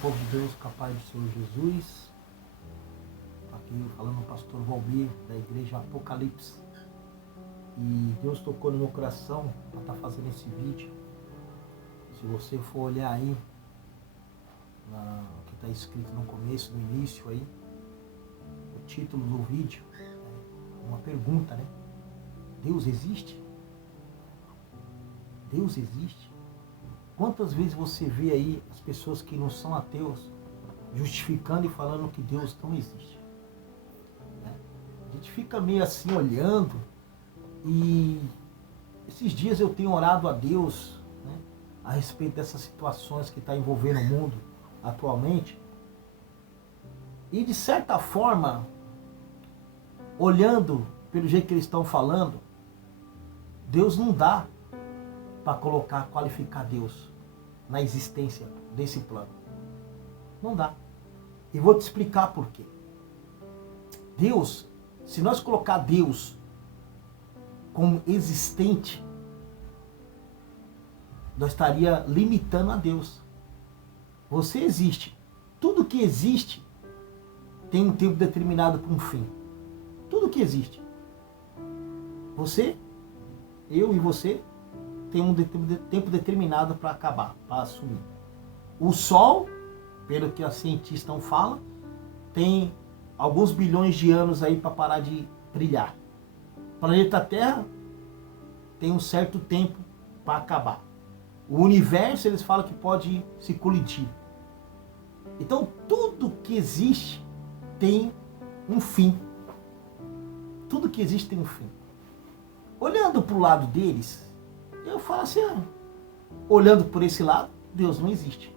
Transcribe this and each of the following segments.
povo de Deus, capaz do Senhor Jesus. Aqui falando o pastor Valmir, da igreja Apocalipse. E Deus tocou no meu coração para estar fazendo esse vídeo. Se você for olhar aí, o que está escrito no começo, no início aí, o título do vídeo, é uma pergunta, né? Deus existe? Deus existe? Quantas vezes você vê aí as pessoas que não são ateus justificando e falando que Deus não existe? A gente fica meio assim olhando, e esses dias eu tenho orado a Deus, né, a respeito dessas situações que está envolvendo o mundo atualmente. E de certa forma, olhando pelo jeito que eles estão falando, Deus não dá para qualificar Deus na existência desse plano. Não dá. E vou te explicar por quê. Deus, se nós colocar Deus como existente, nós estaria limitando a Deus. Você existe. Tudo que existe tem um tempo determinado para um fim. Tudo que existe. Você, eu e você, tem um tempo determinado para acabar, para assumir. O Sol, pelo que a cientista fala, tem alguns bilhões de anos aí para parar de brilhar. O planeta Terra tem um certo tempo para acabar. O universo, eles falam que pode se colidir. Então, tudo que existe tem um fim. Tudo que existe tem um fim. Olhando para o lado deles, eu falo assim, olhando por esse lado, Deus não existe.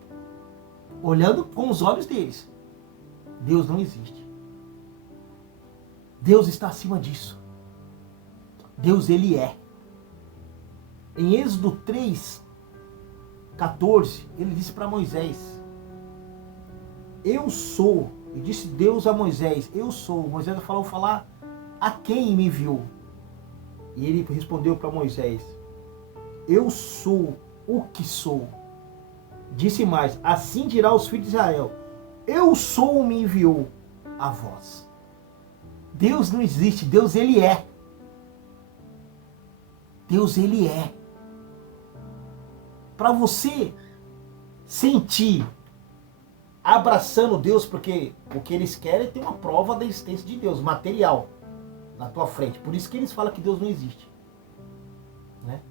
Olhando com os olhos deles, Deus não existe. Deus está acima disso. Deus, ele é. Em Êxodo 3:14, ele disse para Moisés, eu sou, e disse Deus a Moisés, eu sou. Moisés falou falar a quem me enviou. E ele respondeu para Moisés, eu sou o que sou. Disse mais, assim dirá aos filhos de Israel, eu sou, me enviou a vós. Deus não existe, Deus ele é. Deus ele é. Para você sentir abraçando Deus, porque o que eles querem é ter uma prova da existência de Deus, material, na tua frente. Por isso que eles falam que Deus não existe. Né?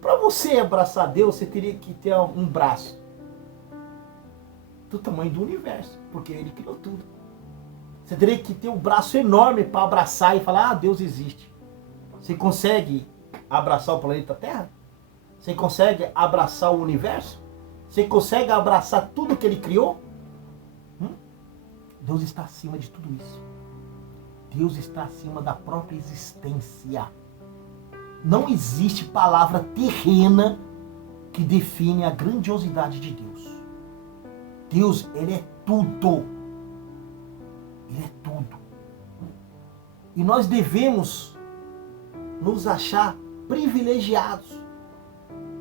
Para você abraçar Deus, você teria que ter um braço do tamanho do universo, porque ele criou tudo. Você teria que ter um braço enorme para abraçar e falar, Deus existe. Você consegue abraçar o planeta Terra? Você consegue abraçar o universo? Você consegue abraçar tudo que ele criou? Deus está acima de tudo isso. Deus está acima da própria existência. Não existe palavra terrena que define a grandiosidade de Deus. Deus, ele é tudo. Ele é tudo. E nós devemos nos achar privilegiados,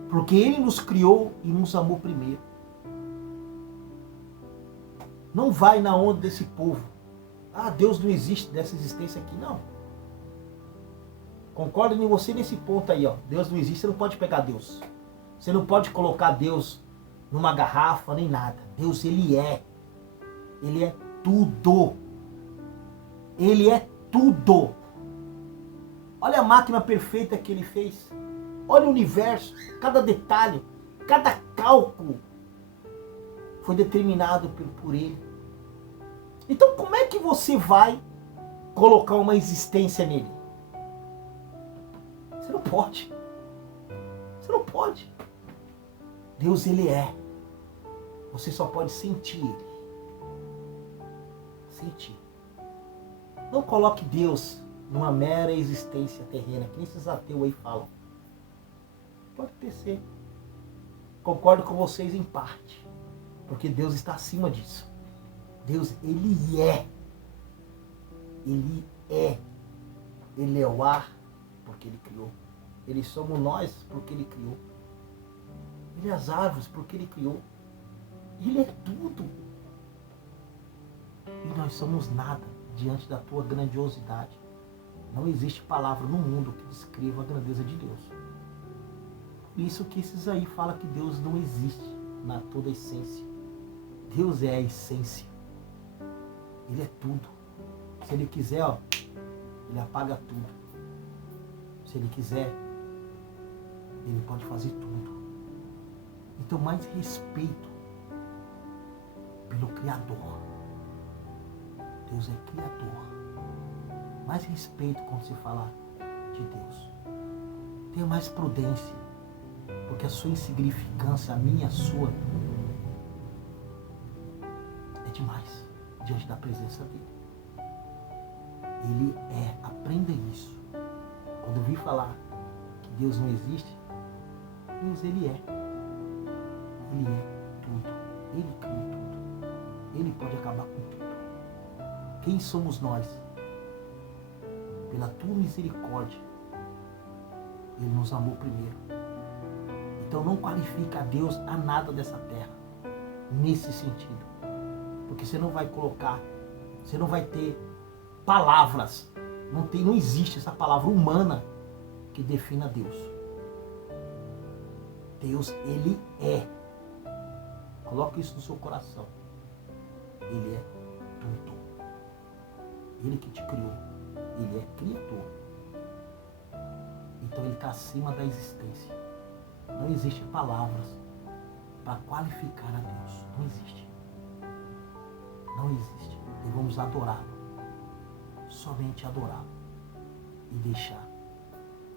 porque ele nos criou e nos amou primeiro. Não vai na onda desse povo. Deus não existe dessa existência aqui, não. Concordo em você nesse ponto aí, ó. Deus não existe, você não pode pegar Deus. Você não pode colocar Deus numa garrafa, nem nada. Deus, ele é. Ele é tudo. Ele é tudo. Olha a máquina perfeita que ele fez. Olha o universo, cada detalhe, cada cálculo foi determinado por ele. Então como é que você vai colocar uma existência nele? Você não pode. Você não pode. Deus, ele é. Você só pode sentir ele. Sentir. Não coloque Deus numa mera existência terrena, que esses ateus aí falam. Pode ser. Concordo com vocês em parte. Porque Deus está acima disso. Deus, ele é. Ele é. Ele é o ar, porque ele criou. Ele somos nós, porque ele criou. Ele é as árvores, porque ele criou. Ele é tudo. E nós somos nada diante da tua grandiosidade. Não existe palavra no mundo que descreva a grandeza de Deus. Por isso que esses aí falam que Deus não existe na toda a essência. Deus é a essência. Ele é tudo. Se Ele quiser, ó, Ele apaga tudo. Se Ele quiser, Ele pode fazer tudo. Então, mais respeito pelo Criador. Deus é Criador. Mais respeito quando se fala de Deus. Tenha mais prudência, porque a sua insignificância, a minha, a sua, é demais diante da presença dele. Ele é, aprenda isso. Quando eu vi falar que Deus não existe, Deus, Ele é. Ele é tudo. Ele criou tudo. Ele pode acabar com tudo. Quem somos nós? Pela tua misericórdia, Ele nos amou primeiro. Então não qualifica a Deus a nada dessa terra, nesse sentido. Porque você não vai colocar, você não vai ter palavras, não existe essa palavra humana que defina Deus. Deus, Ele é. Coloque isso no seu coração. Ele é tudo. Ele que te criou. Ele é Criador. Então Ele está acima da existência. Não existem palavras para qualificar a Deus. Não existe. Não existe. Devemos adorá-lo. Somente adorá-lo. E deixar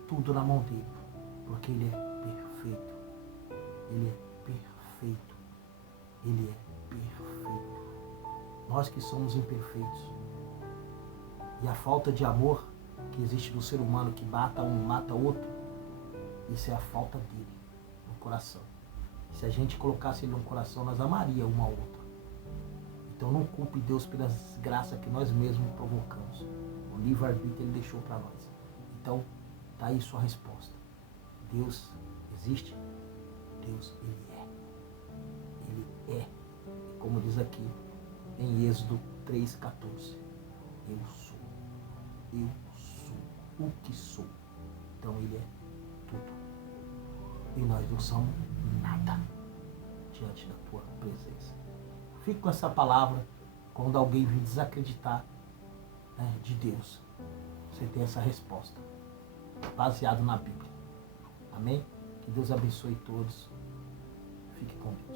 tudo na mão dele. Porque Ele é perfeito. Ele é perfeito. Ele é perfeito. Nós que somos imperfeitos. E a falta de amor que existe no ser humano, que mata um, mata outro, isso é a falta dele no coração. Se a gente colocasse ele no coração, nós amaríamos uma a outra. Então não culpe Deus pelas desgraças que nós mesmos provocamos. O livre-arbítrio Ele deixou para nós. Então, tá aí sua resposta. Deus existe? Deus, Ele é. Ele é. E como diz aqui em Êxodo 3,14, eu sou. Eu sou o que sou. Então Ele é tudo. E nós não somos nada diante da tua presença. Fique com essa palavra quando alguém vir desacreditar, né, de Deus. Você tem essa resposta, baseado na Bíblia. Amém? Que Deus abençoe todos. Fique com Deus.